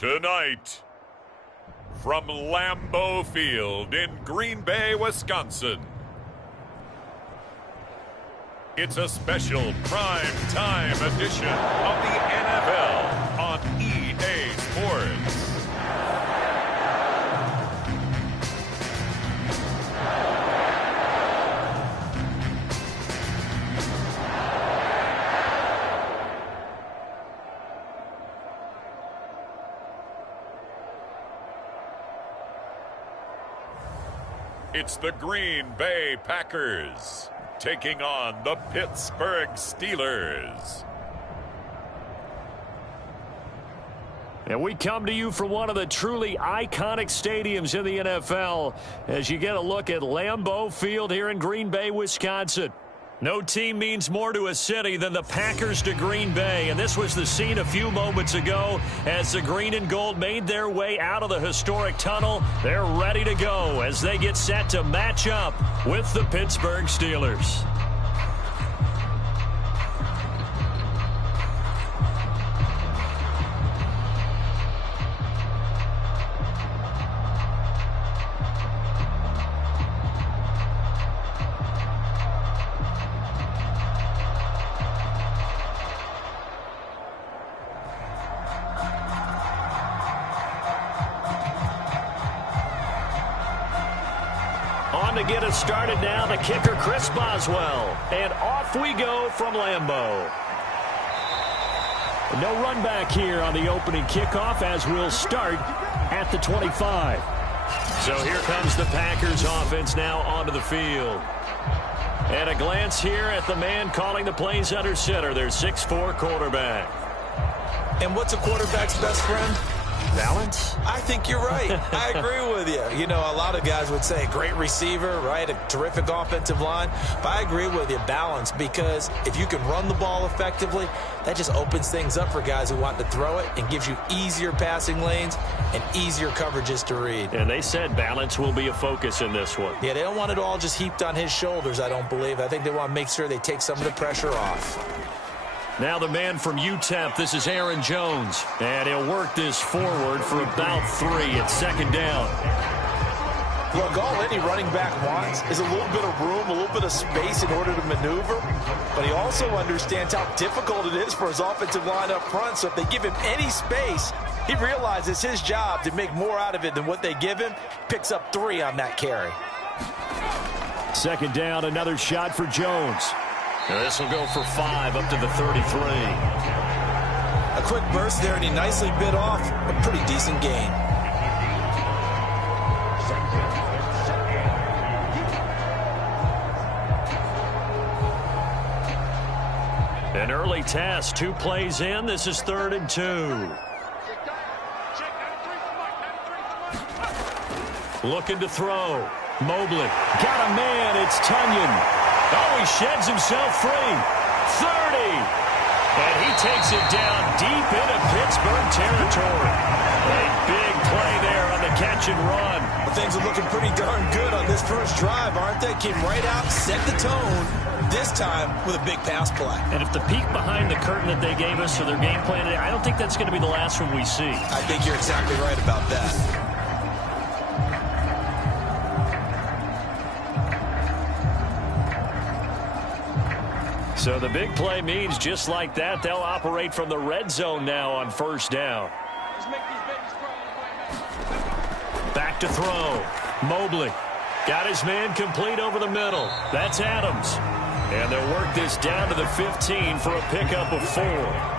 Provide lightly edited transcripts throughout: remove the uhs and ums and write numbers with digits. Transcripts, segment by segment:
Tonight, from Lambeau Field in Green Bay, Wisconsin, it's a special prime time edition of the NFL on EA Sports. It's the Green Bay Packers taking on the Pittsburgh Steelers. And we come to you from one of the truly iconic stadiums in the NFL as you get a look at Lambeau Field here in Green Bay, Wisconsin. No team means more to a city than the Packers to Green Bay, and this was the scene a few moments ago as the green and gold made their way out of the historic tunnel. They're ready to go as they get set to match up with the Pittsburgh Steelers. To get us started now, the kicker, Chris Boswell. And off we go from Lambeau. No run back here on the opening kickoff as we'll start at the 25. So here comes the Packers offense now onto the field. And a glance here at the man calling the plays under center, their 6'4" quarterback. And what's a quarterback's best friend? Balance? I think you're right. I agree with you. You know, a lot of guys would say great receiver, right? A terrific offensive line. But I agree with you, balance, because if you can run the ball effectively, that just opens things up for guys who want to throw it and gives you easier passing lanes and easier coverages to read. And they said balance will be a focus in this one. Yeah, they don't want it all just heaped on his shoulders, I don't believe. I think they want to make sure they take some of the pressure off. Now the man from UTEP, this is Aaron Jones. And he'll work this forward for about 3 at second down. Look, all any running back wants is a little bit of room, a little bit of space in order to maneuver. But he also understands how difficult it is for his offensive line up front. So if they give him any space, he realizes his job to make more out of it than what they give him. Picks up 3 on that carry. Second down, another shot for Jones. This will go for 5 up to the 33. A quick burst there, and he nicely bit off a pretty decent gain. An early test, 2 plays in. This is 3rd and 2. Looking to throw. Mobley. Got a man. It's Tunyon. Oh, he sheds himself free. 30. And he takes it down deep into Pittsburgh territory. A big play there on the catch and run. Well, things are looking pretty darn good on this first drive, aren't they? Came right out, set the tone, this time with a big pass play. And if the peek behind the curtain that they gave us for their game plan, I don't think that's going to be the last one we see. I think you're exactly right about that. So the big play means just like that, they'll operate from the red zone now on first down. Back to throw. Mobley got his man complete over the middle. That's Adams. And they'll work this down to the 15 for a pickup of 4.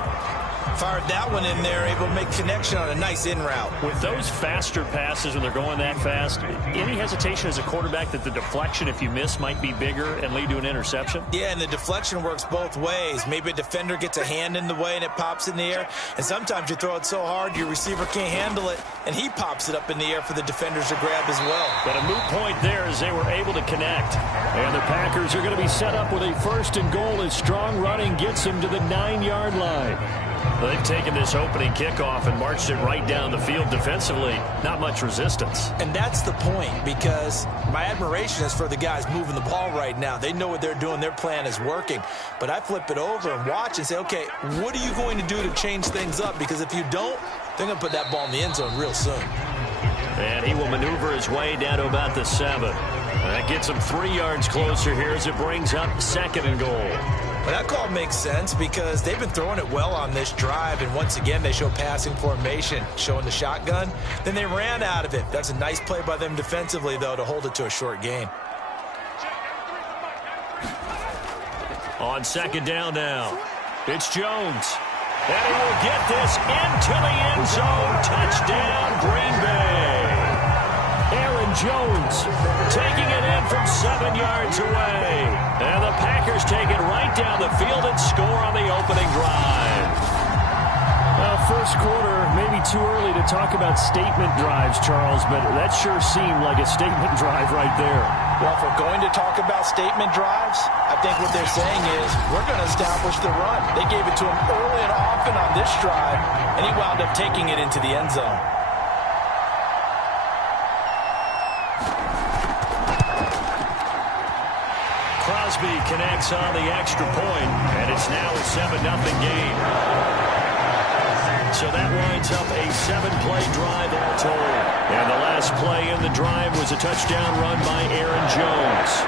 Fired that one in there, able to make connection on a nice in route. With those faster passes when they're going that fast, any hesitation as a quarterback that the deflection, if you miss, might be bigger and lead to an interception? Yeah, and the deflection works both ways. Maybe a defender gets a hand in the way and it pops in the air. And sometimes you throw it so hard your receiver can't handle it, and he pops it up in the air for the defenders to grab as well. But a moot point there as they were able to connect. And the Packers are going to be set up with a 1st and goal as strong running gets them to the 9-yard line. They've taken this opening kickoff and marched it right down the field defensively. Not much resistance. And that's the point, because my admiration is for the guys moving the ball right now. They know what they're doing. Their plan is working. But I flip it over and watch and say, okay, what are you going to do to change things up? Because if you don't, They're going to put that ball in the end zone real soon. And he will maneuver his way down to about the 7. That gets him 3 yards closer here as it brings up 2nd and goal. Well, that call makes sense because they've been throwing it well on this drive, and once again they show passing formation, showing the shotgun. Then they ran out of it. That's a nice play by them defensively, though, to hold it to a short gain. On 2nd down now, it's Jones. And he will get this into the end zone. Touchdown, Green Bay. Aaron Jones taking it in from 7 yards away. And the Packers take it right down the field and score on the opening drive. Well, first quarter, maybe too early to talk about statement drives, Charles, but that sure seemed like a statement drive right there. Well, if we're going to talk about statement drives, I think what they're saying is we're going to establish the run. They gave it to him early and often on this drive, and he wound up taking it into the end zone. Crosby connects on the extra point, and it's now a 7-0 game. So that winds up a 7-play drive all told. And the last play in the drive was a touchdown run by Aaron Jones.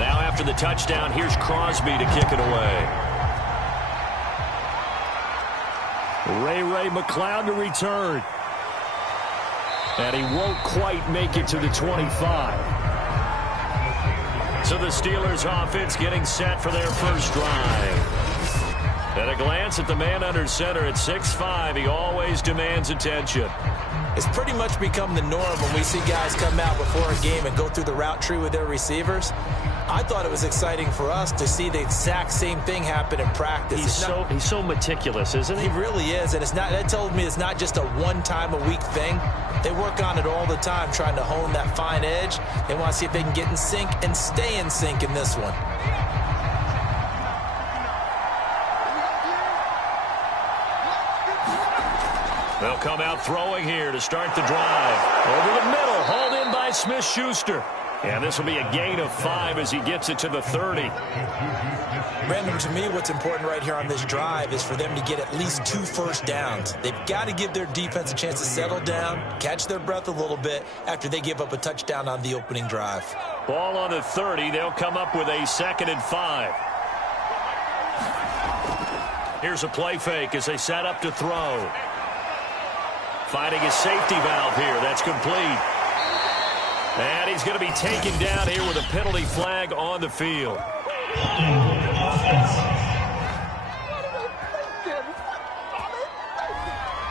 After the touchdown, here's Crosby to kick it away. Ray McLeod to return. And he won't quite make it to the 25. So the Steelers offense getting set for their first drive. At a glance at the man under center at 6'5", he always demands attention. It's pretty much become the norm when we see guys come out before a game and go through the route tree with their receivers. I thought it was exciting for us to see the exact same thing happen in practice. He's so meticulous, isn't he? He really is, and that tells me it's not just a one-time-a-week thing. They work on it all the time, trying to hone that fine edge. They want to see if they can get in sync and stay in sync in this one. They'll come out throwing here to start the drive. Over the middle, hauled in by Smith-Schuster. And this will be a gain of 5 as he gets it to the 30. Brandon, to me, what's important right here on this drive is for them to get at least 2 first downs. They've got to give their defense a chance to settle down, catch their breath a little bit after they give up a touchdown on the opening drive. Ball on the 30. They'll come up with a 2nd and 5. Here's a play fake as they set up to throw. Finding a safety valve here. That's complete. And he's going to be taken down here with a penalty flag on the field.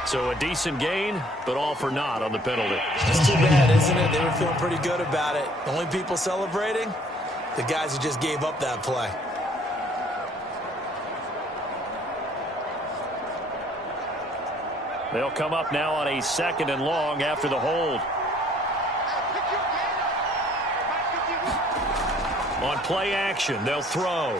So a decent gain, but all for naught on the penalty. It's too bad, isn't it? They were feeling pretty good about it. The only people celebrating, the guys who just gave up that play. They'll come up now on a 2nd and long after the hold. On play action, they'll throw.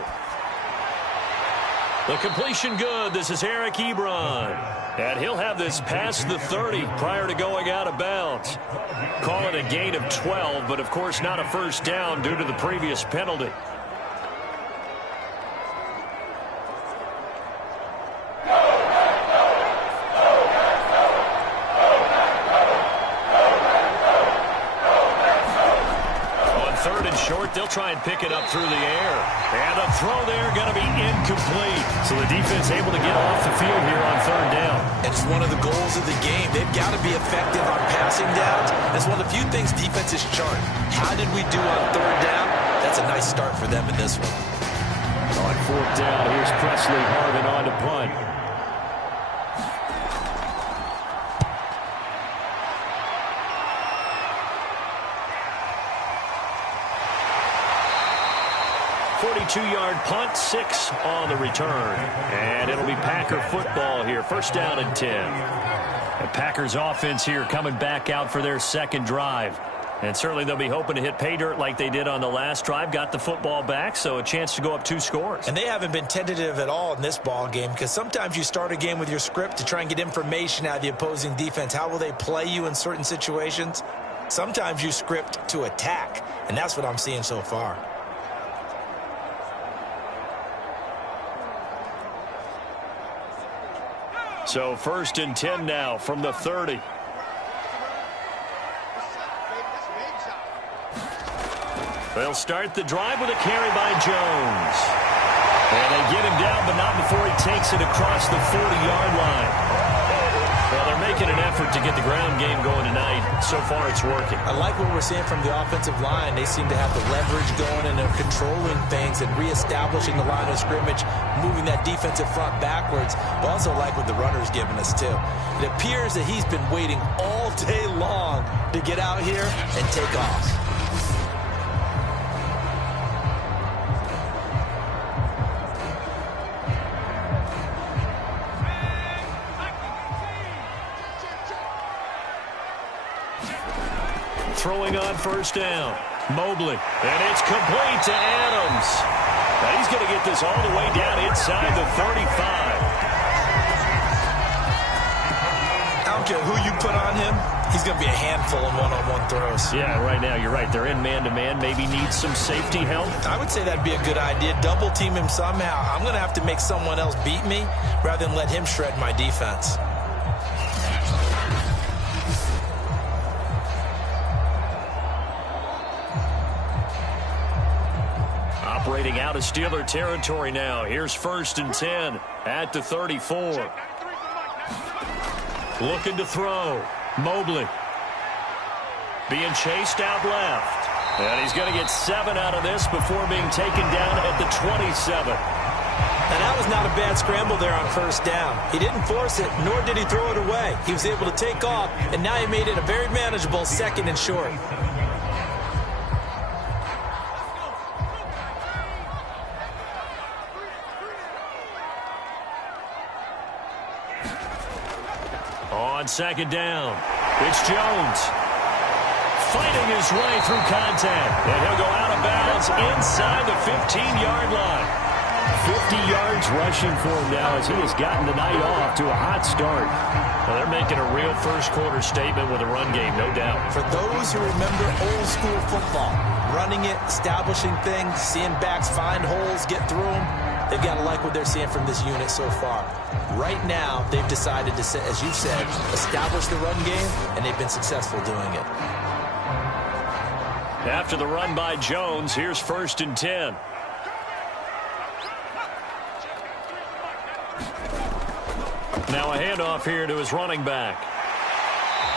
The completion good. This is Eric Ebron. And he'll have this past the 30 prior to going out of bounds. Call it a gain of 12, but of course not a first down due to the previous penalty. They'll try and pick it up through the air. And the throw there going to be incomplete. So the defense able to get off the field here on 3rd down. And it's one of the goals of the game. They've got to be effective on passing downs. That's one of the few things defenses chart. How did we do on 3rd down? That's a nice start for them in this one. On 4th down, here's Presley Harvin on to punt. Two-yard punt, 6 on the return. And it'll be Packer football here. 1st down and 10. The Packers offense here coming back out for their 2nd drive. And certainly they'll be hoping to hit pay dirt like they did on the last drive. Got the football back, so a chance to go up 2 scores. And they haven't been tentative at all in this ball game, because sometimes you start a game with your script to try and get information out of the opposing defense. How will they play you in certain situations? Sometimes you script to attack, and that's what I'm seeing so far. So 1st and 10 now from the 30. They'll start the drive with a carry by Jones. And they get him down, but not before he takes it across the 40-yard line. Well, they're making an effort to get the ground game going tonight. So far, it's working. I like what we're seeing from the offensive line. They seem to have the leverage going, and they're controlling things and reestablishing the line of scrimmage, moving that defensive front backwards. But also like what the runner's giving us, too. It appears that he's been waiting all day long to get out here and take off. Throwing on 1st down. Mobley. And it's complete to Adams. Now he's going to get this all the way down inside the 35. I don't care who you put on him. He's going to be a handful in one-on-one throws. Yeah, right now you're right. They're in man-to-man. Maybe needs some safety help. I would say that'd be a good idea. Double team him somehow. I'm going to have to make someone else beat me rather than let him shred my defense. Operating out of Steeler territory now. Here's 1st and 10 at the 34. Looking to throw. Mobley. Being chased out left. And he's going to get 7 out of this before being taken down at the 27. And that was not a bad scramble there on 1st down. He didn't force it, nor did he throw it away. He was able to take off, and now he made it a very manageable 2nd and short. On 2nd down, it's Jones. Fighting his way through contact. And he'll go out of bounds inside the 15-yard line. 50 yards rushing for him now as he has gotten the night off to a hot start. Well, they're making a real first-quarter statement with a run game, no doubt. For those who remember old-school football, running it, establishing things, seeing backs find holes, get through them, they've got to like what they're seeing from this unit so far. Right now, they've decided to, as you said, establish the run game, and they've been successful doing it. After the run by Jones, here's 1st and 10. Now a handoff here to his running back.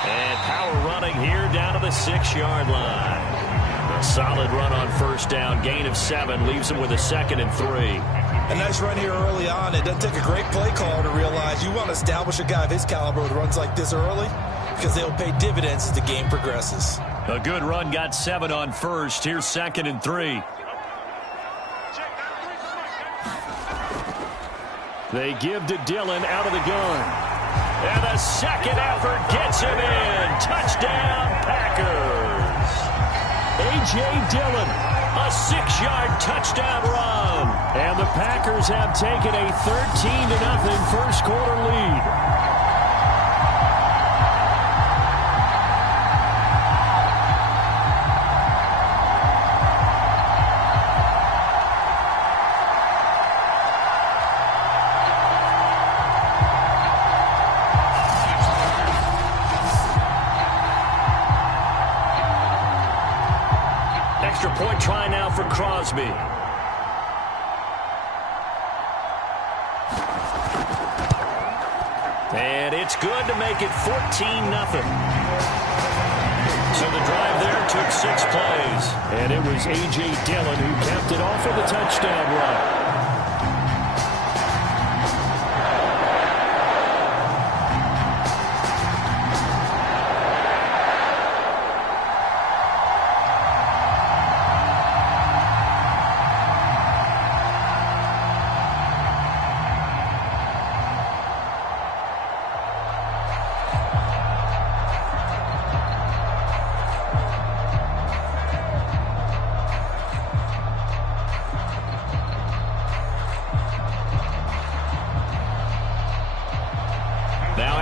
And power running here down to the 6-yard line. A solid run on 1st down. Gain of 7 leaves him with a 2nd and 3. A nice run here early on. It doesn't take a great play caller to realize you want to establish a guy of his caliber with runs like this early, because they'll pay dividends as the game progresses. A good run, got 7 on 1st. Here's 2nd and 3. They give to Dillon out of the gun. And the second effort gets him in. Touchdown, Packers. A.J. Dillon, a 6-yard touchdown run. And the Packers have taken a 13-0 first-quarter lead. Extra point try now for Crosby. And it's good to make it 14-0. So the drive there took 6 plays. And it was A.J. Dillon who capped it off with a touchdown run.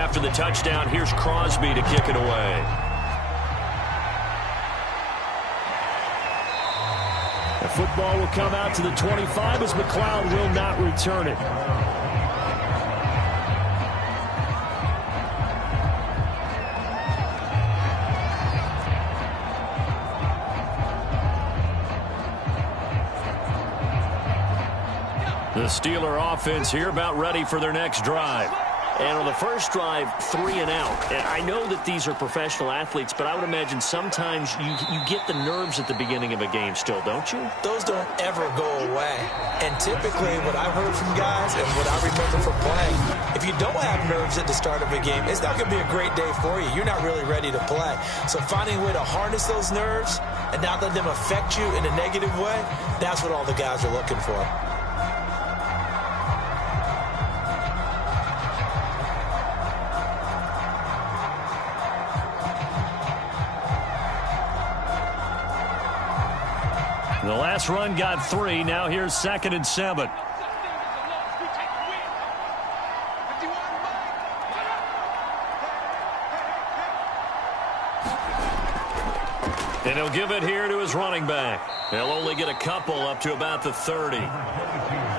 after the touchdown, here's Crosby to kick it away. The football will come out to the 25 as McLeod will not return it. The Steeler offense here about ready for their next drive. And on the first drive, 3 and out. And I know that these are professional athletes, but I would imagine sometimes you get the nerves at the beginning of a game still, don't you? Those don't ever go away. And typically what I've heard from guys and what I remember from playing, if you don't have nerves at the start of a game, it's not going to be a great day for you. You're not really ready to play. So finding a way to harness those nerves and not let them affect you in a negative way, that's what all the guys are looking for. The last run got 3. Now here's 2nd and 7. And he'll give it here to his running back. He'll only get a couple up to about the 30.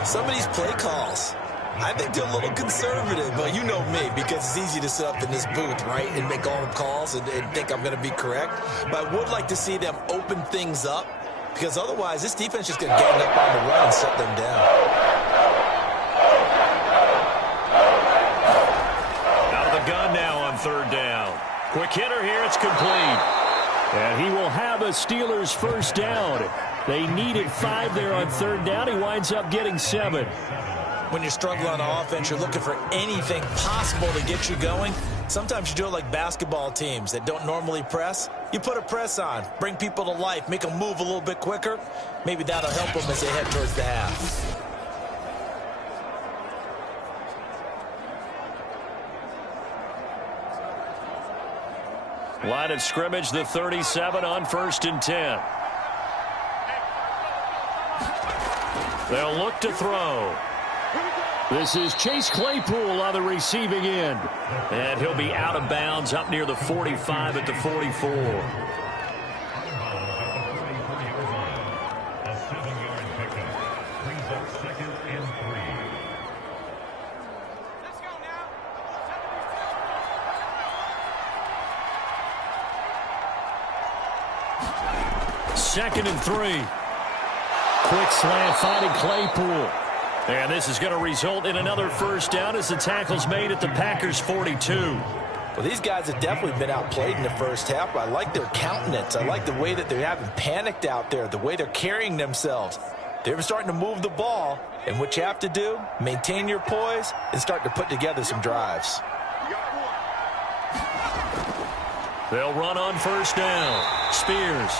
Some of these play calls, I think they're a little conservative, but you know me, because it's easy to sit up in this booth, right, and make all the calls and think I'm going to be correct. But I would like to see them open things up, because otherwise this defense is just going to gang up on the run and shut them down. Out of the gun now on 3rd down. Quick hitter here, it's complete. And he will have a Steelers first down. They needed 5 there on 3rd down. He winds up getting 7. When you're struggling on offense, you're looking for anything possible to get you going. Sometimes you do it like basketball teams that don't normally press. You put a press on, bring people to life, make them move a little bit quicker. Maybe that'll help them as they head towards the half. Line of scrimmage, the 37 on 1st and 10. They'll look to throw. This is Chase Claypool on the receiving end. And he'll be out of bounds up near the 45 at the 44. Second and 3. Quick slant finding Claypool. And this is going to result in another first down as the tackle's made at the Packers' 42. Well, these guys have definitely been outplayed in the first half, but I like their countenance. I like the way that they haven't panicked out there, the way they're carrying themselves. They're starting to move the ball, and what you have to do, maintain your poise and start to put together some drives. They'll run on first down. Spears.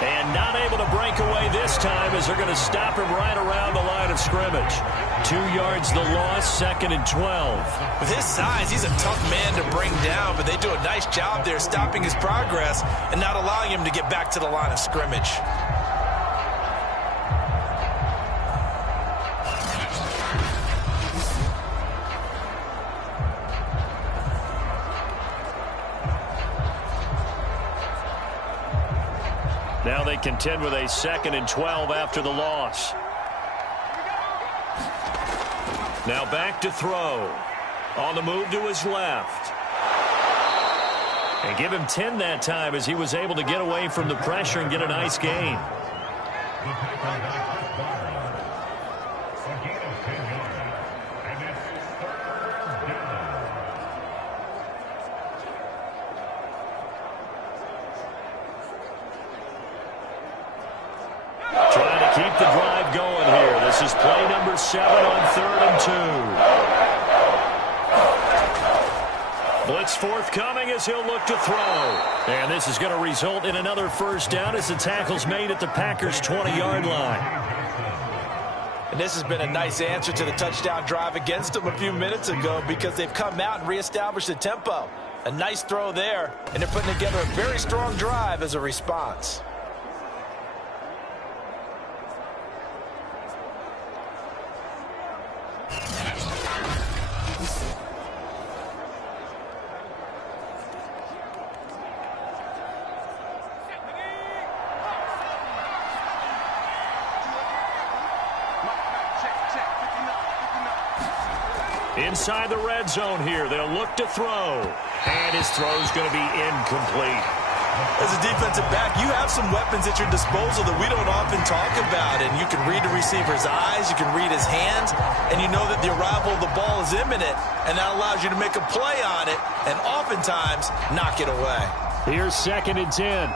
And not able to break away this time as they're going to stop him right around the line of scrimmage. 2 yards the loss, 2nd and 12. With his size, he's a tough man to bring down, but they do a nice job there stopping his progress and not allowing him to get back to the line of scrimmage. Now they contend with a 2nd and 12 after the loss. Now back to throw. On the move to his left. And give him 10 that time as he was able to get away from the pressure and get a nice gain. Trying to keep the drive going here. This is play number 7 on 3rd and 2. Blitz forthcoming as he'll look to throw. And this is going to result in another first down as the tackle's made at the Packers' 20-yard line. And this has been a nice answer to the touchdown drive against them a few minutes ago because they've come out and reestablished the tempo. A nice throw there, and they're putting together a very strong drive as a response. Inside the red zone here, they'll look to throw. And his throw's going to be incomplete. As a defensive back, you have some weapons at your disposal that we don't often talk about. And you can read the receiver's eyes, you can read his hands, and you know that the arrival of the ball is imminent, and that allows you to make a play on it and oftentimes knock it away. Here's 2nd and 10.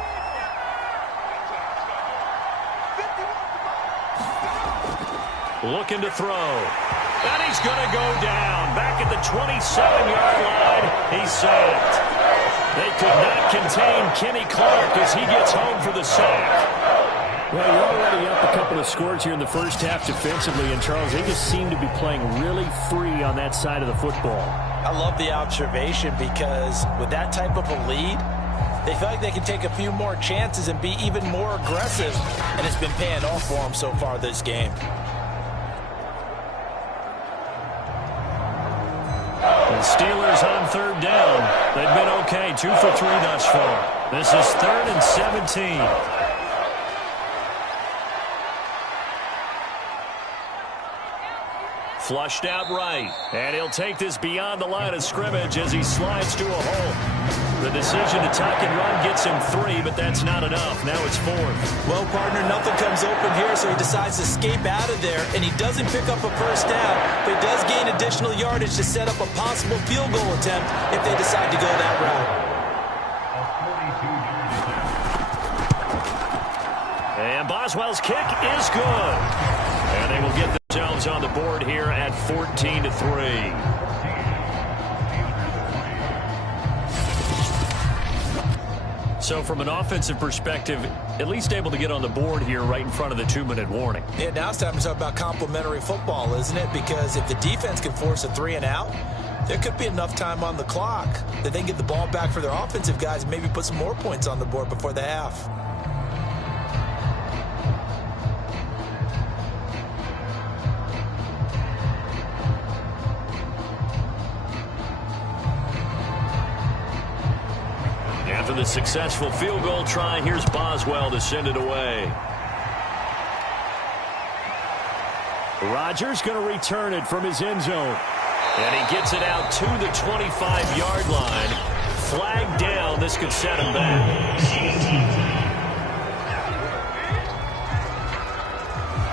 Looking to throw. And he's going to go down. Back at the 27-yard line. He's sacked. They could not contain Kenny Clark as he gets home for the sack. Well, you're already up a couple of scores here in the first half defensively, and Charles, they just seem to be playing really free on that side of the football. I love the observation because with that type of a lead, they feel like they can take a few more chances and be even more aggressive, and it's been paying off for them so far this game. The Steelers on 3rd down. They've been okay, 2 for 3 thus far. This is 3rd and 17. Flushed out right. And he'll take this beyond the line of scrimmage as he slides to a hole. The decision to tuck and run gets him 3, but that's not enough. Now it's 4th. Well, partner, nothing comes open here, so he decides to escape out of there, and he doesn't pick up a first down, but he does gain additional yardage to set up a possible field goal attempt if they decide to go that route. And Boswell's kick is good. And they will get themselves on the board here at 14-3. So from an offensive perspective, at least able to get on the board here right in front of the 2-minute warning. Yeah, now it's time to talk about complementary football, isn't it? Because if the defense can force a 3 and out, there could be enough time on the clock that they can get the ball back for their offensive guys and maybe put some more points on the board before the half. After the successful field goal try, here's Boswell to send it away. Rodgers going to return it from his end zone. And he gets it out to the 25-yard line. Flag down. This could set him back.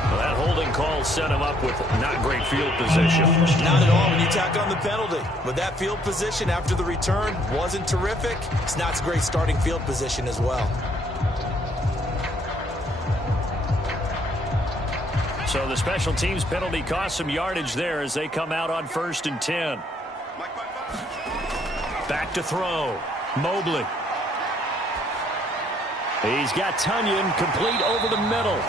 Well, that holding call set him up with not great field position. Not at all when you tack on the penalty. But that field position after the return wasn't terrific. It's not a great starting field position as well. So the special teams penalty cost some yardage there as they come out on 1st and 10. Back to throw. Mobley. He's got Tunyon complete over the middle.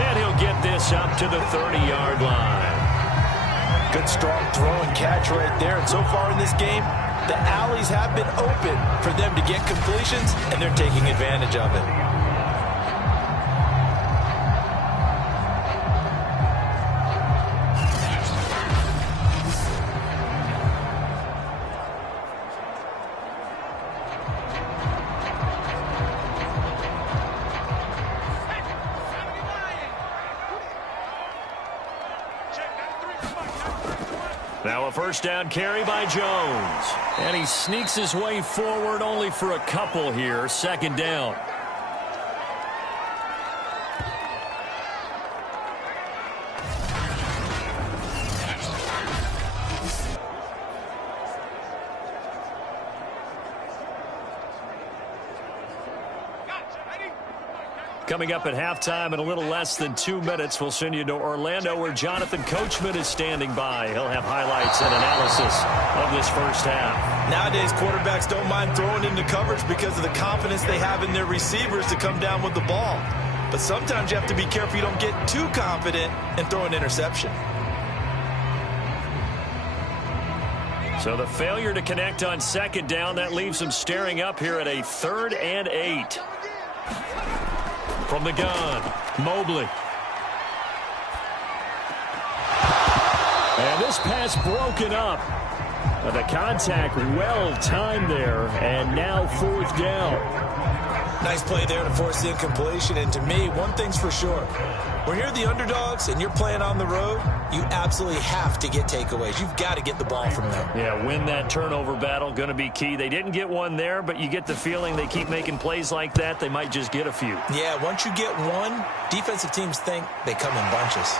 And he'll get this up to the 30-yard line. Good strong throw and catch right there. And so far in this game, the alleys have been open for them to get completions, and they're taking advantage of it. Now a first down carry by Jones. And he sneaks his way forward only for a couple here. 2nd down. Coming up at halftime in a little less than 2 minutes, we'll send you to Orlando where Jonathan Coachman is standing by. He'll have highlights and analysis of this first half. Nowadays, quarterbacks don't mind throwing into coverage because of the confidence they have in their receivers to come down with the ball. But sometimes you have to be careful you don't get too confident and throw an interception. So the failure to connect on 2nd down, that leaves them staring up here at a 3rd and 8. From the gun, Mobley. And this pass broken up. The contact well timed there, and now 4th down. Nice play there to force the incompletion. And to me, one thing's for sure. When you're the underdogs and you're playing on the road, you absolutely have to get takeaways. You've got to get the ball from them. Yeah, win that turnover battle, going to be key. They didn't get one there, but you get the feeling they keep making plays like that, they might just get a few. Yeah, once you get one, defensive teams think they come in bunches.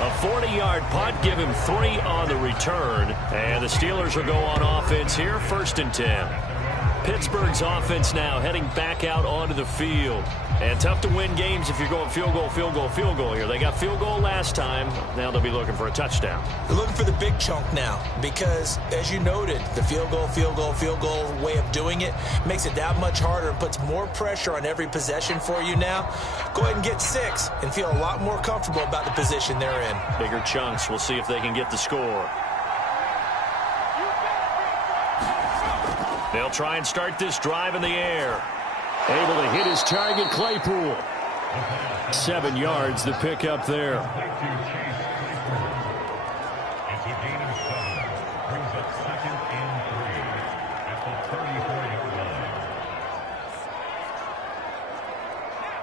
A 40-yard punt, give him 3 on the return. And the Steelers will go on offense here, 1st and 10. Pittsburgh's offense now heading back out onto the field. And tough to win games if you're going field goal, field goal, field goal here. They got field goal last time. Now they'll be looking for a touchdown. They're looking for the big chunk now because, as you noted, the field goal, field goal, field goal way of doing it makes it that much harder and puts more pressure on every possession for you now. Go ahead and get 6 and feel a lot more comfortable about the position they're in. Bigger chunks. We'll see if they can get the score. They'll try and start this drive in the air. Able to hit his target, Claypool. 7 yards, the pickup there.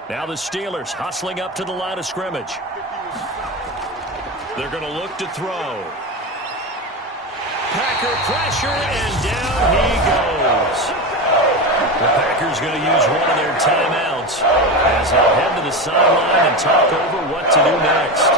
Now the Steelers hustling up to the line of scrimmage. They're going to look to throw. Packer pressure, and down he goes. The Packers going to use one of their timeouts as they'll head to the sideline and talk over what to do next.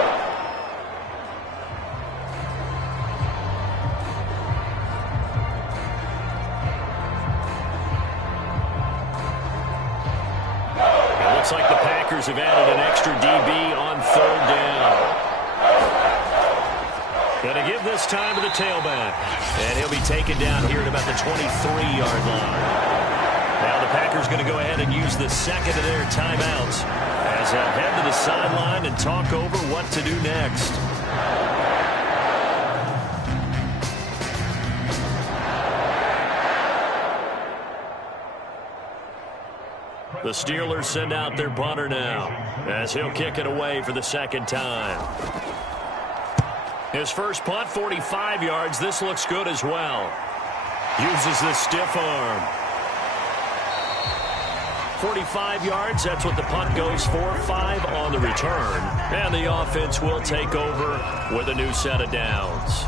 It looks like the Packers have added an extra DB on 3rd down. Going to give this time to the tailback. And he'll be taken down here at about the 23-yard line. Now the Packers going to go ahead and use the second of their timeouts as they'll head to the sideline and talk over what to do next. The Steelers send out their punter now as he'll kick it away for the 2nd time. His first punt, 45 yards. This looks good as well. Uses the stiff arm. 45 yards, that's what the punt goes for. 5 on the return. And the offense will take over with a new set of downs.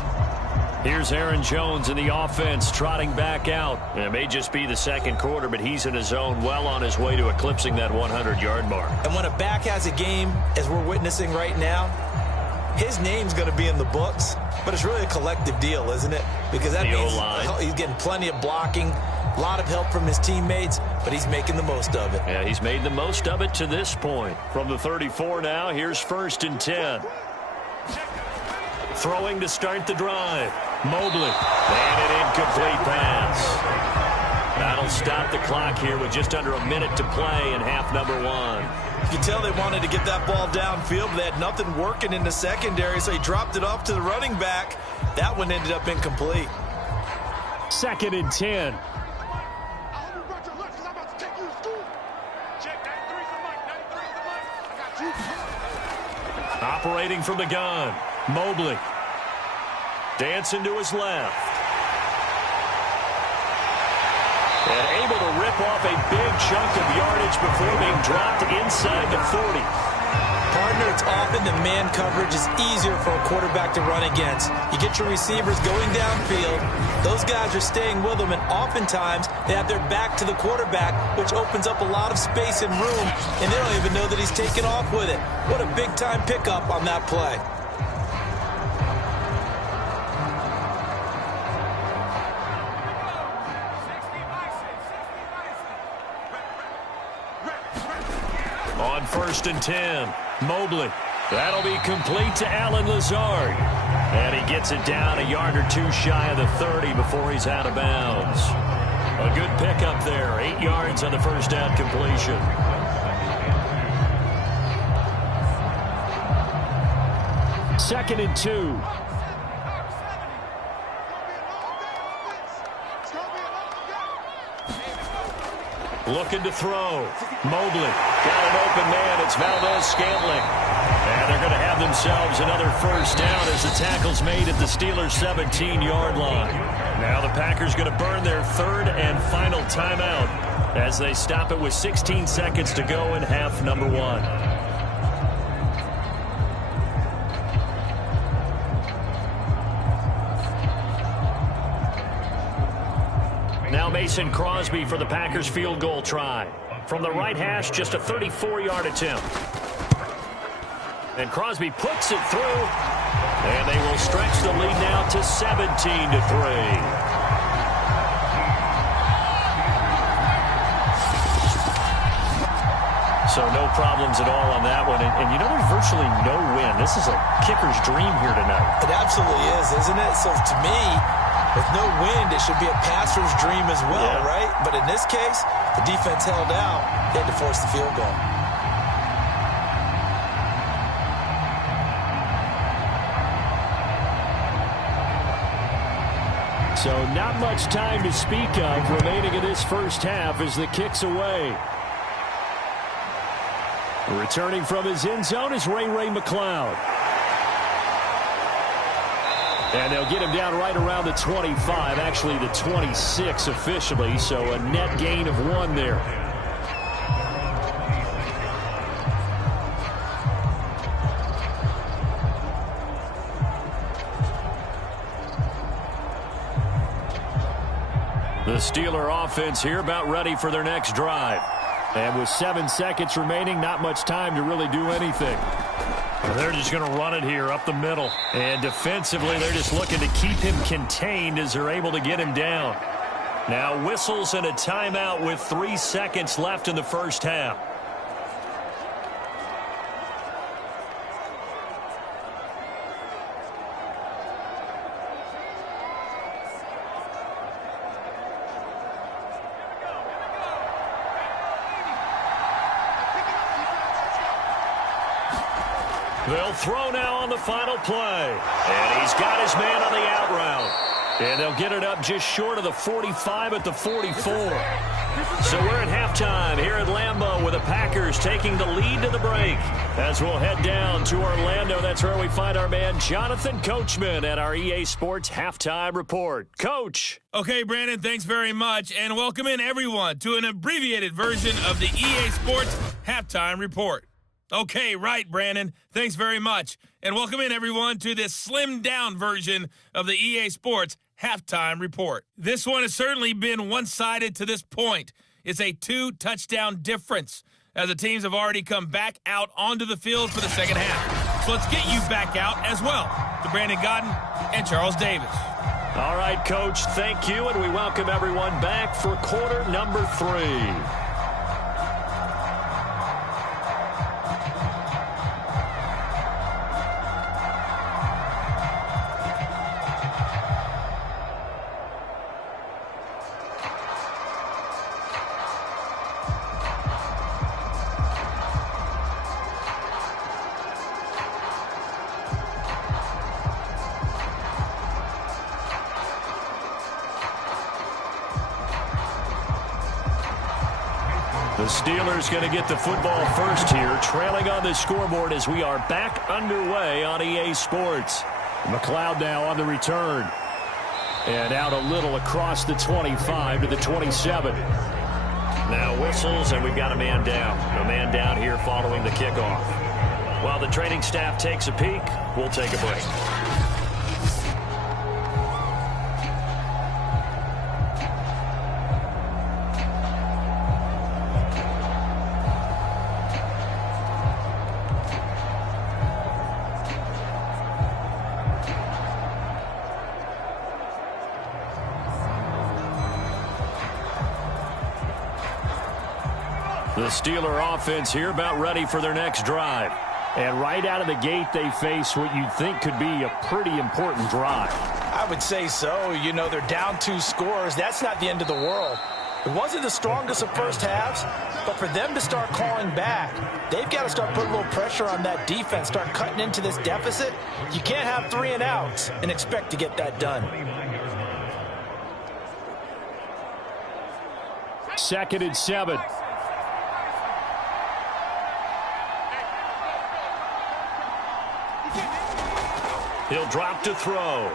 Here's Aaron Jones in the offense trotting back out. It may just be the 2nd quarter, but he's in his zone, well on his way to eclipsing that 100-yard mark. And when a back has a game, as we're witnessing right now, his name's going to be in the books, but it's really a collective deal, isn't it? Because that means he's getting plenty of blocking, a lot of help from his teammates, but he's making the most of it. Yeah, he's made the most of it to this point. From the 34 now, here's 1st and 10. Throwing to start the drive. Mobley. And an incomplete pass. That'll stop the clock here with just under a minute to play in half number 1. You can tell they wanted to get that ball downfield, but they had nothing working in the secondary, so he dropped it off to the running back. That one ended up incomplete. 2nd and 10. Operating from the gun. Mobley. Dancing to his left. And able to rip off a big chunk of yardage before being dropped inside the 40. Partner, it's often the man coverage is easier for a quarterback to run against. You get your receivers going downfield. Those guys are staying with them, and oftentimes they have their back to the quarterback, which opens up a lot of space and room, and they don't even know that he's taken off with it. What a big-time pickup on that play. On 1st and 10, Mobley. That'll be complete to Allen Lazard. And he gets it down a yard or 2 shy of the 30 before he's out of bounds. A good pickup there, 8 yards on the first down completion. Second and 2. Looking to throw. Mobley got an open man. It's Valdez-Scantling. And they're going to have themselves another first down as the tackle's made at the Steelers' 17-yard line. Now the Packers going to burn their 3rd and final timeout. as they stop it with 16 seconds to go in half number one. Now Mason Crosby for the Packers field goal try. From the right hash, just a 34-yard attempt. And Crosby puts it through. And they will stretch the lead now to 17-3. So no problems at all on that one. And you know, there's virtually no win. This is a kicker's dream here tonight. It absolutely is, isn't it? So to me, with no wind, it should be a passer's dream as well, right? But in this case, the defense held out. They had to force the field goal. So not much time to speak of remaining in this first half as the kick's away. Returning from his end zone is Ray McLeod. And they'll get him down right around the 25, actually the 26 officially, so a net gain of 1 there. The Steeler offense here about ready for their next drive. And with 7 seconds remaining, not much time to really do anything. They're just going to run it here up the middle. And defensively, they're just looking to keep him contained as they're able to get him down. Now whistles and a timeout with 3 seconds left in the first half. They'll throw now on the final play. And he's got his man on the out route. And they'll get it up just short of the 45 at the 44. So we're at halftime here at Lambeau with the Packers taking the lead to the break. As we'll head down to Orlando, that's where we find our man Jonathan Coachman at our EA Sports Halftime Report. Coach. Okay, Brandon, thanks very much. And welcome in, everyone, to an abbreviated version of the EA Sports Halftime Report. Okay, right, Brandon. Thanks very much. And welcome in, everyone, to this slimmed-down version of the EA Sports Halftime Report. This one has certainly been one-sided to this point. It's a 2-touchdown difference, as the teams have already come back out onto the field for the second half. So let's get you back out as well to Brandon Godden and Charles Davis. All right, Coach, thank you, and we welcome everyone back for quarter number 3. The Steelers going to get the football first here, trailing on the scoreboard as we are back underway on EA Sports. McLeod now on the return. And out a little across the 25 to the 27. Now whistles, and we've got a man down. A man down here following the kickoff. While the training staff takes a peek, we'll take a break. The Steeler offense here about ready for their next drive. And right out of the gate, they face what you'd think could be a pretty important drive. I would say so. You know, they're down 2 scores. That's not the end of the world. It wasn't the strongest of first halves, but for them to start clawing back, they've got to start putting a little pressure on that defense, start cutting into this deficit. You can't have 3 and outs and expect to get that done. 2nd and 7. He'll drop to throw.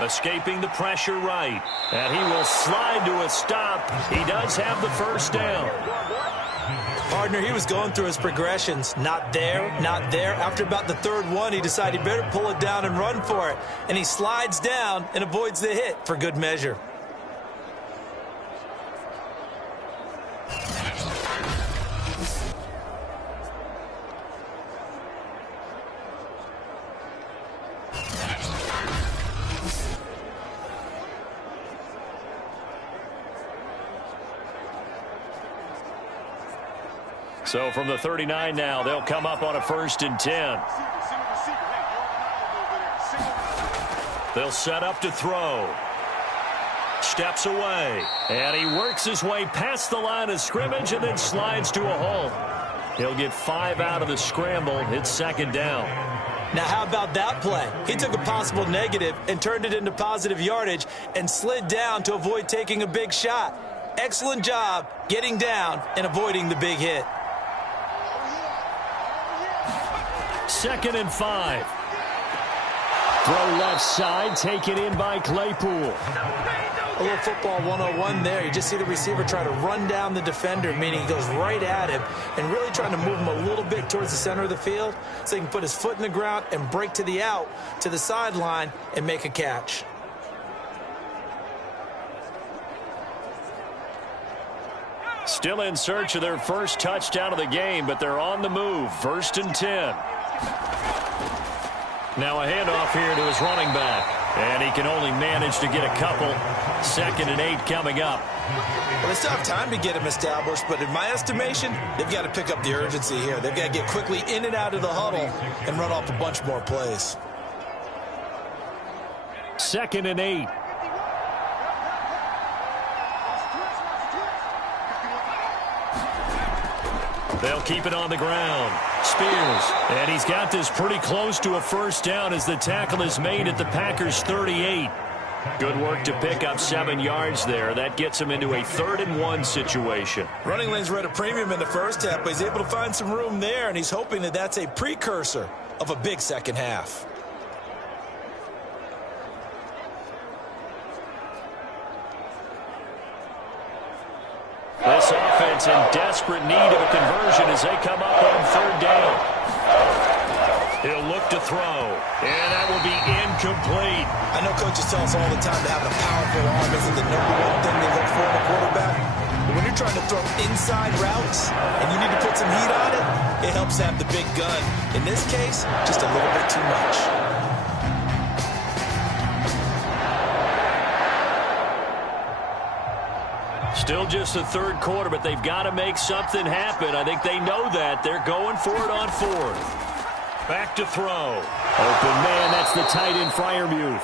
Escaping the pressure right. And he will slide to a stop. He does have the first down. Partner, he was going through his progressions. Not there, not there. After about the third one, he decided he better pull it down and run for it. And he slides down and avoids the hit for good measure. So from the 39 now, they'll come up on a 1st and 10. They'll set up to throw. Steps away. And he works his way past the line of scrimmage and then slides to a hole. He'll get 5 out of the scramble. It's 2nd down. Now, how about that play? He took a possible negative and turned it into positive yardage and slid down to avoid taking a big shot. Excellent job getting down and avoiding the big hit. 2nd and 5. Throw left side, taken in by Claypool. A little football 101 there. You just see the receiver try to run down the defender, meaning he goes right at him and really trying to move him a little bit towards the center of the field so he can put his foot in the ground and break to the out, to the sideline, and make a catch. Still in search of their first touchdown of the game, but they're on the move. 1st and 10. Now a handoff here to his running back. And he can only manage to get a couple. 2nd and 8 coming up. Well, they still have time to get him established, but in my estimation, they've got to pick up the urgency here. They've got to get quickly in and out of the huddle and run off a bunch more plays. 2nd and 8. They'll keep it on the ground. Spears. And he's got this pretty close to a first down as the tackle is made at the Packers' 38. Good work to pick up 7 yards there. That gets him into a 3rd and 1 situation. Running lanes were at a premium in the first half, but he's able to find some room there, and he's hoping that that's a precursor of a big second half. This offense in desperate need of a conversion as they come up on 3rd down. He'll look to throw, and that will be incomplete. I know coaches tell us all the time that having a powerful arm isn't the #1 thing they look for in a quarterback. But when you're trying to throw inside routes and you need to put some heat on it, it helps to have the big gun. In this case, just a little bit too much. Still just the 3rd quarter, but they've got to make something happen. I think they know that. They're going for it on 4th. Back to throw. Open man, that's the tight end Freiermuth.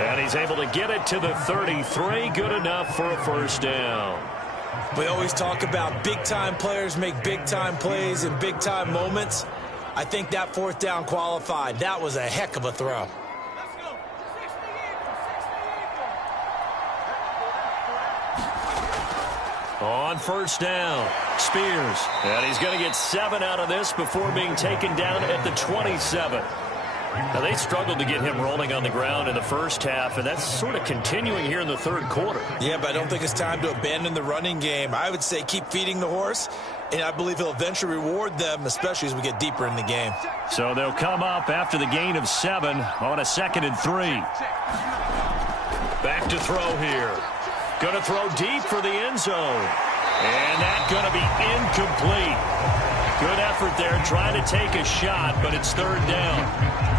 And he's able to get it to the 33. Good enough for a first down. We always talk about big-time players make big-time plays in big-time moments. I think that 4th down qualified. That was a heck of a throw. On 1st down, Spears. And he's going to get 7 out of this before being taken down at the 27. Now, they struggled to get him rolling on the ground in the first half, and that's sort of continuing here in the 3rd quarter. Yeah, but I don't think it's time to abandon the running game. I would say keep feeding the horse, and I believe he'll eventually reward them, especially as we get deeper in the game. So they'll come up after the gain of 7 on a 2nd and 3. Back to throw here. Going to throw deep for the end zone. And that's going to be incomplete. Good effort there trying to take a shot, but it's 3rd down.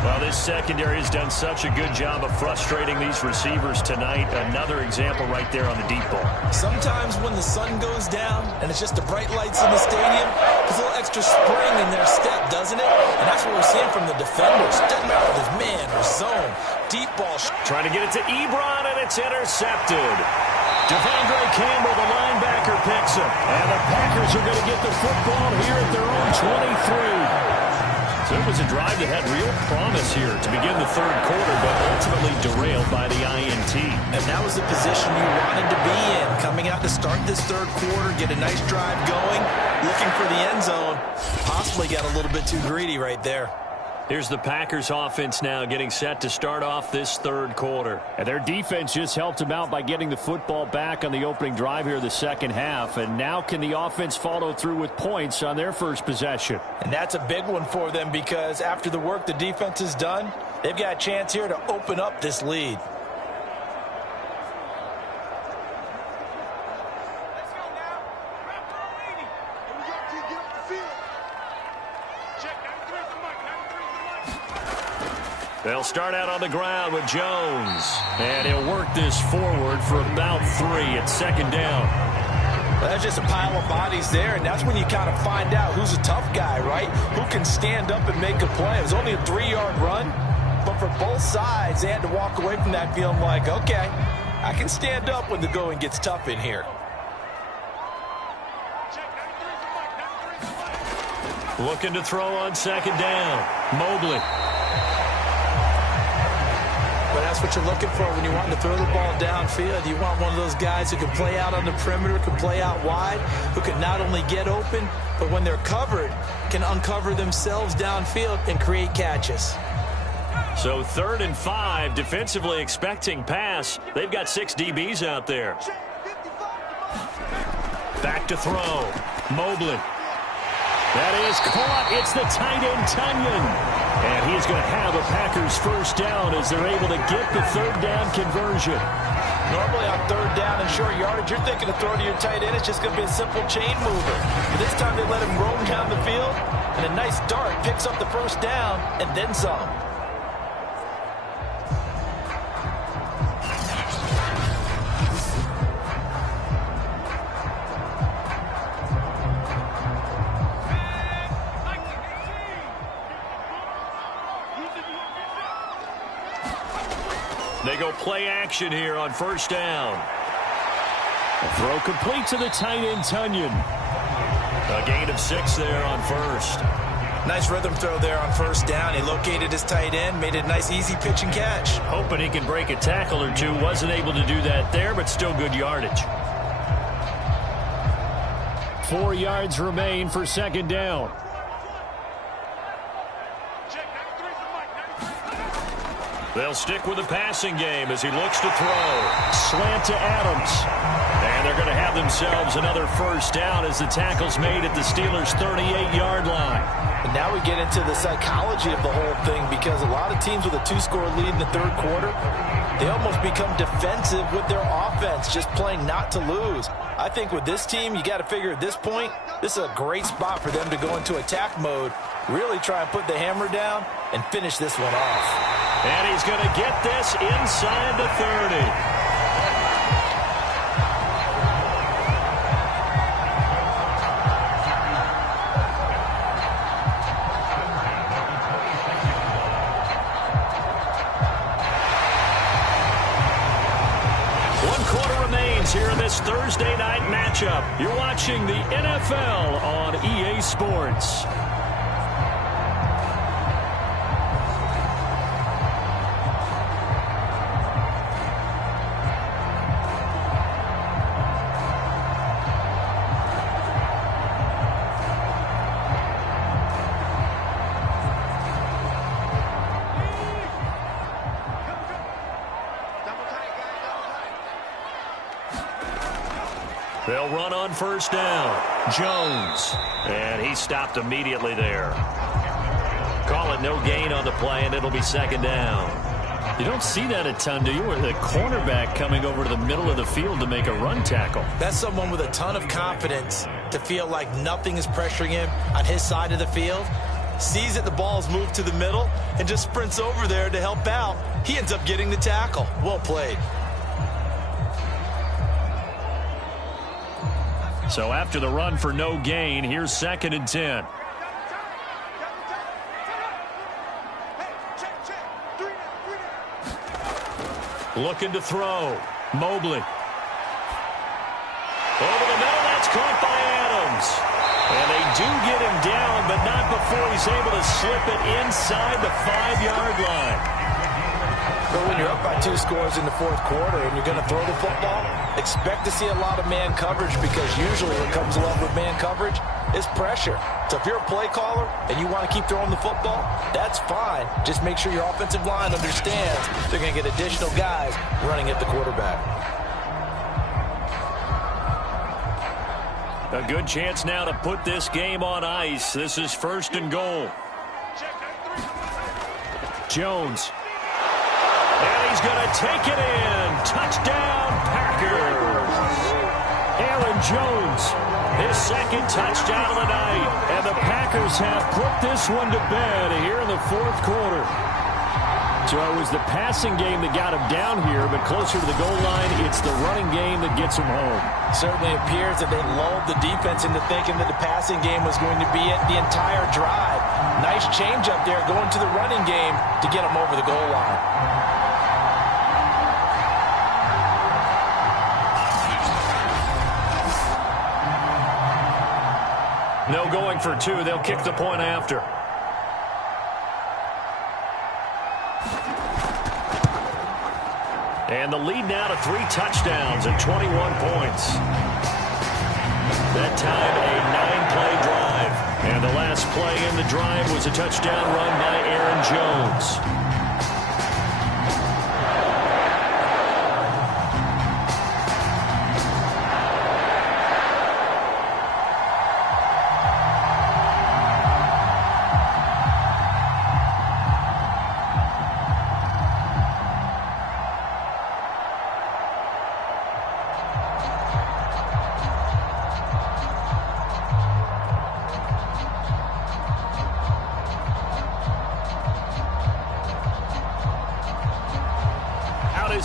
Well, this secondary has done such a good job of frustrating these receivers tonight. Another example right there on the deep ball. Sometimes when the sun goes down and it's just the bright lights in the stadium, there's a little extra spring in their step, doesn't it? And that's what we're seeing from the defenders. Doesn't matter if it's man or zone. Deep ball. Trying to get it to Ebron, and it's intercepted. Devondre Campbell, the linebacker, picks it. And the Packers are going to get the football here at their own 23. So it was a drive that had real promise here to begin the 3rd quarter, but ultimately derailed by the INT. And that was the position you wanted to be in. Coming out to start this 3rd quarter, get a nice drive going, looking for the end zone. Possibly got a little bit too greedy right there. Here's the Packers offense now getting set to start off this third quarter. And their defense just helped them out by getting the football back on the opening drive here the second half. And now can the offense follow through with points on their first possession? And that's a big one for them because after the work the defense has done, they've got a chance here to open up this lead. They'll start out on the ground with Jones. And he'll work this forward for about 3 at second down. Well, that's just a pile of bodies there, and that's when you kind of find out who's a tough guy, right? Who can stand up and make a play. It was only a 3-yard run, but for both sides, they had to walk away from that feeling like, okay, I can stand up when the going gets tough in here. Looking to throw on second down. Mobley. But that's what you're looking for when you want to throw the ball downfield. You want one of those guys who can play out on the perimeter, can play out wide, who can not only get open, but when they're covered, can uncover themselves downfield and create catches. So 3rd and 5, defensively expecting pass. They've got 6 DBs out there. Back to throw. Mobley. That is caught. It's the tight end, Tunyon. And he's going to have a Packers first down as they're able to get the 3rd down conversion. Normally on 3rd down and short yardage, you're thinking to throw to your tight end. It's just going to be a simple chain mover. But this time they let him roam down the field, and a nice dart picks up the first down and then some. They go play action here on first down. A throw complete to the tight end, Tunyon. A gain of 6 there on first. Nice rhythm throw there on first down. He located his tight end, made it a nice easy pitch and catch. Hoping he can break a tackle or two. Wasn't able to do that there, but still good yardage. 4 yards remain for second down. They'll stick with the passing game as he looks to throw. Slant to Adams. And they're going to have themselves another first down as the tackle's made at the Steelers' 38-yard line. And now we get into the psychology of the whole thing because a lot of teams with a 2-score lead in the 3rd quarter, they almost become defensive with their offense, just playing not to lose. I think with this team, you got to figure at this point, this is a great spot for them to go into attack mode, really try and put the hammer down and finish this one off. And he's going to get this inside the 30. Here in this Thursday night matchup. You're watching the NFL on EA Sports. They'll run on first down. Jones. And he stopped immediately there. Call it no gain on the play, and it'll be second down. You don't see that a ton, do you? Where the cornerback coming over to the middle of the field to make a run tackle. That's someone with a ton of confidence to feel like nothing is pressuring him on his side of the field. Sees that the ball's moved to the middle and just sprints over there to help out. He ends up getting the tackle. Well played. So after the run for no gain, here's 2nd and 10. Looking to throw. Mobley. Over the middle, that's caught by Adams. And they do get him down, but not before he's able to slip it inside the 5-yard line. But when you're up by 2 scores in the 4th quarter and you're going to throw the football, expect to see a lot of man coverage because usually what comes along with man coverage is pressure. So if you're a play caller and you want to keep throwing the football, that's fine. Just make sure your offensive line understands they're going to get additional guys running at the quarterback. A good chance now to put this game on ice. This is 1st and goal. Jones. And he's going to take it in. Touchdown, Packers. Aaron Jones, his 2nd touchdown of the night. And the Packers have put this one to bed here in the 4th quarter. So it was the passing game that got him down here, but closer to the goal line, it's the running game that gets him home. Certainly appears that they lulled the defense into thinking that the passing game was going to be it the entire drive. Nice change up there going to the running game to get him over the goal line. No going for 2. They'll kick the point after. And the lead now to 3 touchdowns and 21 points. That time, a 9-play drive. And the last play in the drive was a touchdown run by Aaron Jones.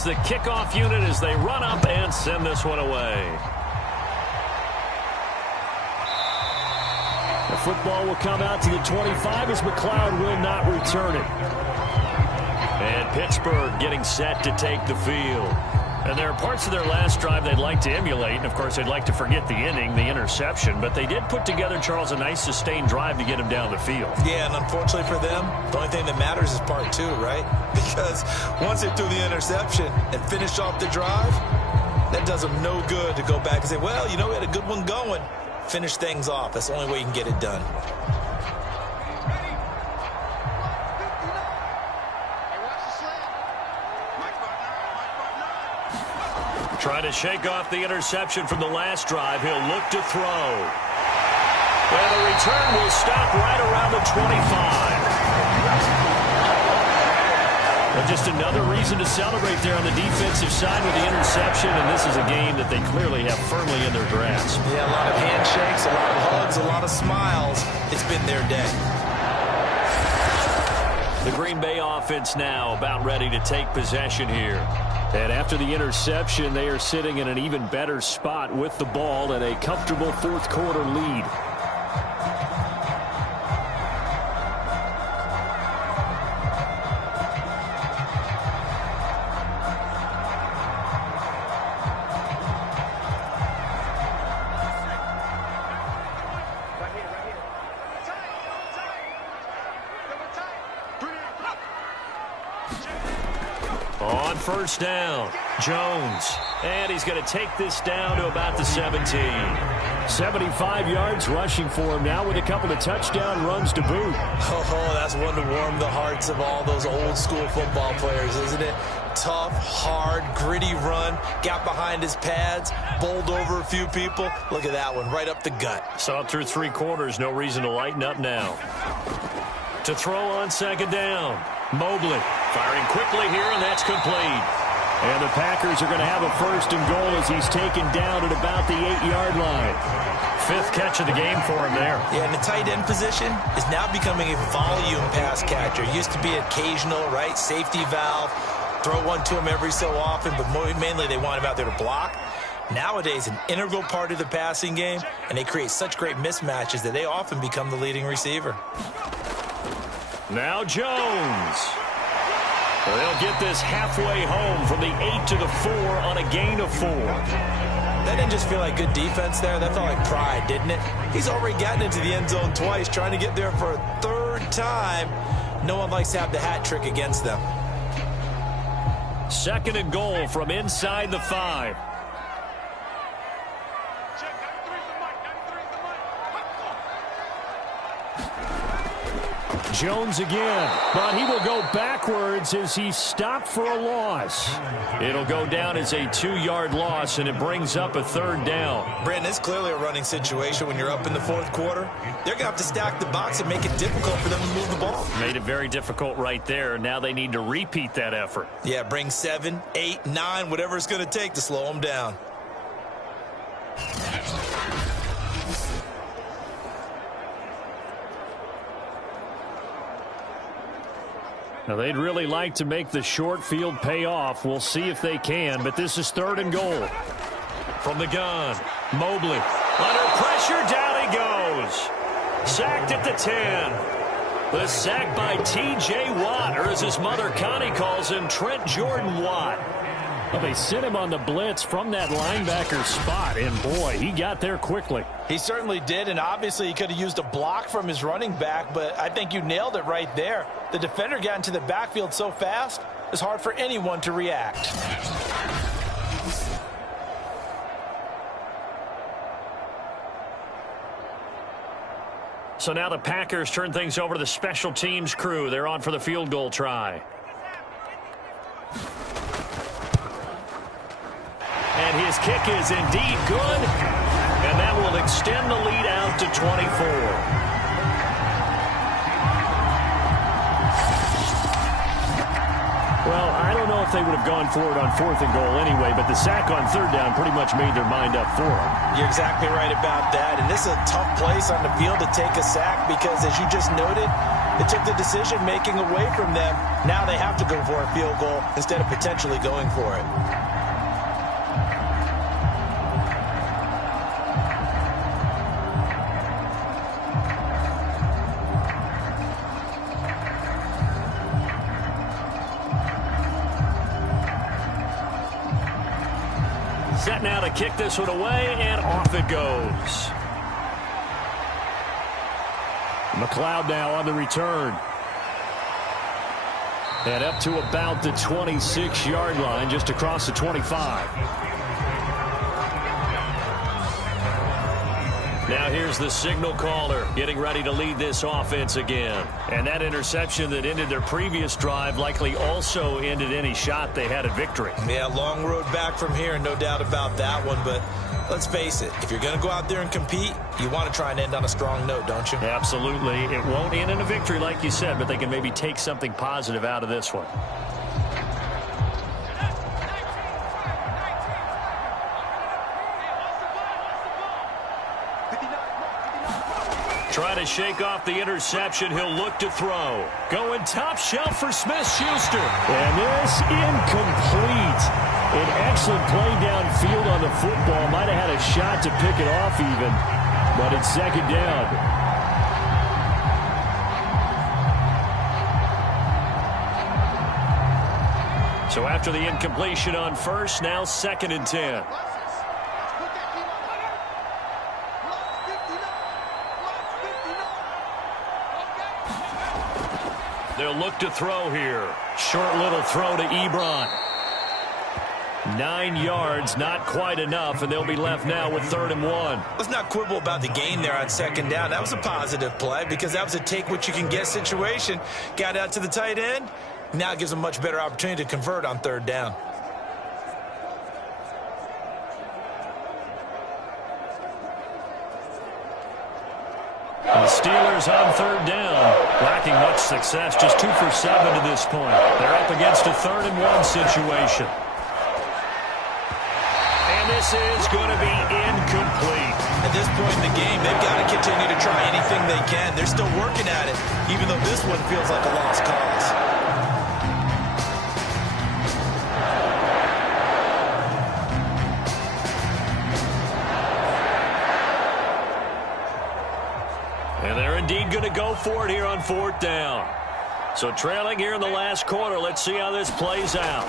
The kickoff unit as they run up and send this one away. The football will come out to the 25 as McLeod will not return it. And Pittsburgh getting set to take the field. And there are parts of their last drive they'd like to emulate. And, of course, they'd like to forget the inning, the interception. But they did put together, Charles, a nice sustained drive to get him down the field. Yeah, and unfortunately for them, the only thing that matters is part 2, right? Because once they threw the interception and finished off the drive, that does them no good to go back and say, well, you know, we had a good one going. Finish things off. That's the only way you can get it done. Trying to shake off the interception from the last drive. He'll look to throw. And the return will stop right around the 25. And just another reason to celebrate there on the defensive side with the interception. And this is a game that they clearly have firmly in their grasp. Yeah, a lot of handshakes, a lot of hugs, a lot of smiles. It's been their day. The Green Bay offense now about ready to take possession here. And after the interception, they are sitting in an even better spot with the ball and a comfortable 4th quarter lead. On 1st down, Jones. And he's going to take this down to about the 17. 75 yards rushing for him now with a couple of touchdown runs to boot. Oh, that's one to warm the hearts of all those old school football players, isn't it? Tough, hard, gritty run. Got behind his pads, bowled over a few people. Look at that one, right up the gut. Saw it through 3 quarters. No reason to lighten up now. To throw on 2nd down. Mobley firing quickly here, and that's complete. And the Packers are going to have a 1st and goal as he's taken down at about the 8-yard line. 5th catch of the game for him there. Yeah, and the tight end position is now becoming a volume pass catcher. Used to be occasional, right? Safety valve. Throw one to him every so often, but mainly they want him out there to block. Nowadays, an integral part of the passing game, and they create such great mismatches that they often become the leading receiver. Now Jones. They'll get this halfway home from the 8 to the 4 on a gain of 4. That didn't just feel like good defense there. That felt like pride, didn't it? He's already gotten into the end zone twice, trying to get there for a 3rd time. No one likes to have the hat trick against them. 2nd and goal from inside the 5. Jones again, but he will go backwards as he stopped for a loss. It'll go down as a 2-yard loss, and it brings up a 3rd down. Brandon, it's clearly a running situation when you're up in the 4th quarter. They're going to have to stack the box and make it difficult for them to move the ball. Made it very difficult right there. Now they need to repeat that effort. Yeah, bring 7, 8, 9, whatever it's going to take to slow them down. Now, they'd really like to make the short field pay off. We'll see if they can, but this is 3rd and goal. From the gun, Mobley. Under pressure, down he goes. Sacked at the 10. The sack by T.J. Watt, or as his mother Connie calls him, Trent Jordan Watt. Well, they sent him on the blitz from that linebacker spot, and boy, he got there quickly. He certainly did, and obviously he could have used a block from his running back, but I think you nailed it right there. The defender got into the backfield so fast, it's hard for anyone to react. So now the Packers turn things over to the special teams crew. They're on for the field goal try. And his kick is indeed good, and that will extend the lead out to 24. Well, I don't know if they would have gone for it on 4th and goal anyway, but the sack on 3rd down pretty much made their mind up for them. You're exactly right about that, and this is a tough place on the field to take a sack because, as you just noted, it took the decision-making away from them. Now they have to go for a field goal instead of potentially going for it. Set now to kick this one away, and off it goes. McLeod now on the return. And up to about the 26-yard line, just across the 25. Now here's the signal caller getting ready to lead this offense again. And that interception that ended their previous drive likely also ended any shot they had at victory. Yeah, long road back from here, no doubt about that one. But let's face it, if you're going to go out there and compete, you want to try and end on a strong note, don't you? Absolutely. It won't end in a victory like you said, but they can maybe take something positive out of this one. Try to shake off the interception. He'll look to throw. Going top shelf for Smith-Schuster. And this incomplete. An excellent play downfield on the football. Might have had a shot to pick it off even, but it's 2nd down. So after the incompletion on 1st, now 2nd and 10. They'll look to throw here. Short little throw to Ebron. 9 yards, not quite enough, and they'll be left now with 3rd and 1. Let's not quibble about the gain there on 2nd down. That was a positive play because that was a take-what-you-can-get situation. Got out to the tight end. Now it gives them a much better opportunity to convert on 3rd down. The Steelers on 3rd down, lacking much success, just 2 for 7 to this point. They're up against a 3rd and 1 situation. And this is going to be incomplete. At this point in the game, they've got to continue to try anything they can. They're still working at it, even though this one feels like a lost cause. And they're indeed going to go for it here on 4th down. So trailing here in the last quarter. Let's see how this plays out.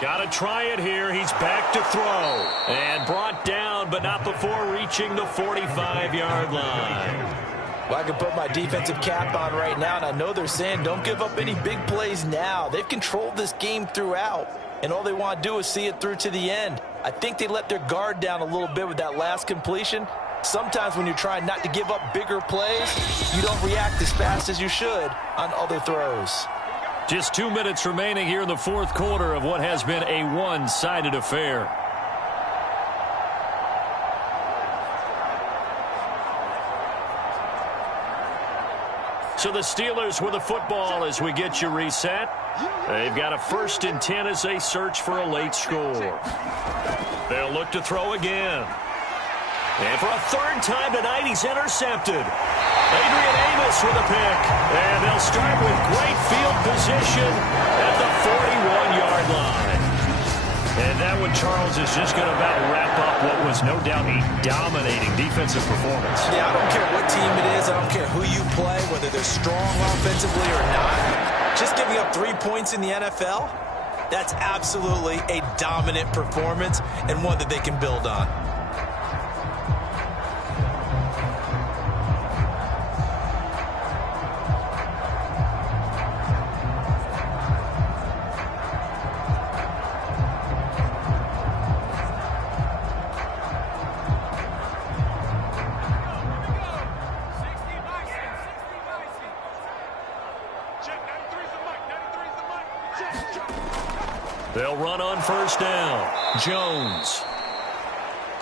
Got to try it here. He's back to throw. And brought down, but not before reaching the 45-yard line. Well, I can put my defensive cap on right now, and I know they're saying don't give up any big plays now. They've controlled this game throughout, and all they want to do is see it through to the end. I think they let their guard down a little bit with that last completion, Sometimes when you're trying not to give up bigger plays, you don't react as fast as you should on other throws. Just 2 minutes remaining here in the fourth quarter of what has been a one-sided affair. So the Steelers with the football as we get you reset. They've got a 1st and 10 as they search for a late score. They'll look to throw again. And for a 3rd time tonight, he's intercepted. Adrian Amos with a pick. And they'll start with great field position at the 41-yard line. And that one, Charles, is just going to about wrap up what was no doubt a dominating defensive performance. Yeah, I don't care what team it is. I don't care who you play, whether they're strong offensively or not. Just giving up 3 points in the NFL, that's absolutely a dominant performance and one that they can build on. They'll run on 1st down. Jones.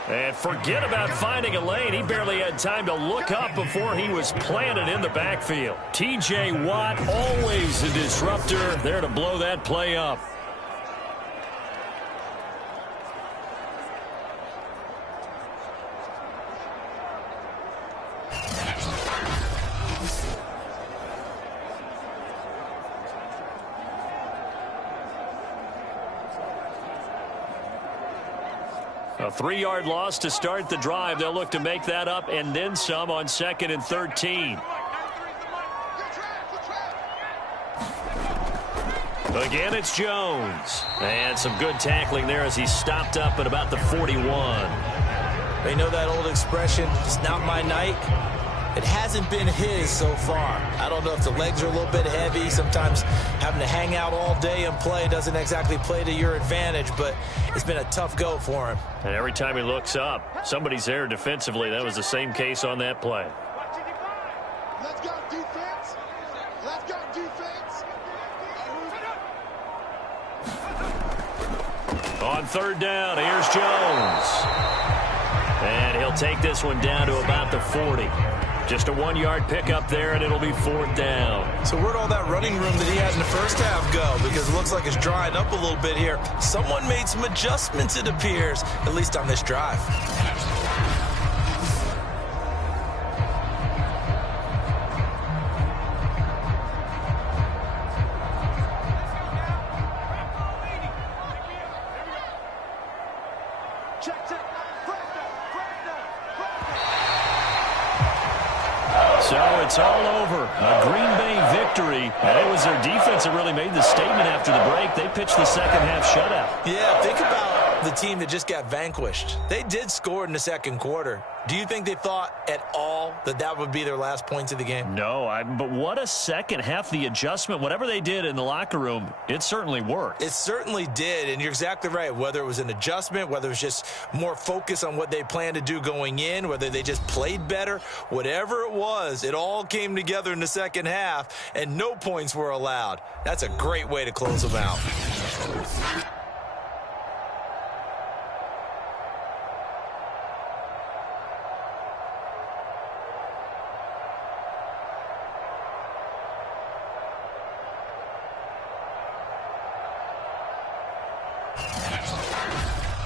And forget about finding a lane. He barely had time to look up before he was planted in the backfield. T.J. Watt, always a disruptor, there to blow that play up. A 3-yard loss to start the drive. They'll look to make that up and then some on 2nd and 13. Again, it's Jones. And some good tackling there as he stopped up at about the 41. They know that old expression, it's not my night. It hasn't been his so far. I don't know if the legs are a little bit heavy. Sometimes having to hang out all day and play doesn't exactly play to your advantage, but it's been a tough go for him. And every time he looks up, somebody's there defensively. That was the same case on that play. Let's go, defense. Let's go, defense. On 3rd down, here's Jones. And he'll take this one down to about the 40. Just a 1-yard pickup there, and it'll be 4th down. So where'd all that running room that he had in the first half go? Because it looks like it's drying up a little bit here. Someone made some adjustments, it appears, at least on this drive. So it's all over. A Green Bay victory. And it was their defense that really made the statement after the break. They pitched the second half shutout. Yeah, think about the team that just got vanquished. They did score in the second quarter. Do you think they thought at all that that would be their last points of the game? No, but what a second half. The adjustment, whatever they did in the locker room, it certainly worked. It certainly did, and you're exactly right. Whether it was an adjustment, whether it was just more focus on what they planned to do going in, whether they just played better, whatever it was, it all came together in the second half, and no points were allowed. That's a great way to close them out.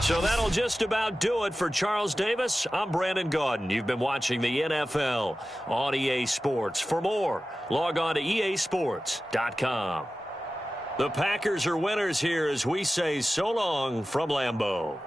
So that'll just about do it for Charles Davis. I'm Brandon Gaudin. You've been watching the NFL on EA Sports. For more, log on to easports.com. The Packers are winners here as we say so long from Lambeau.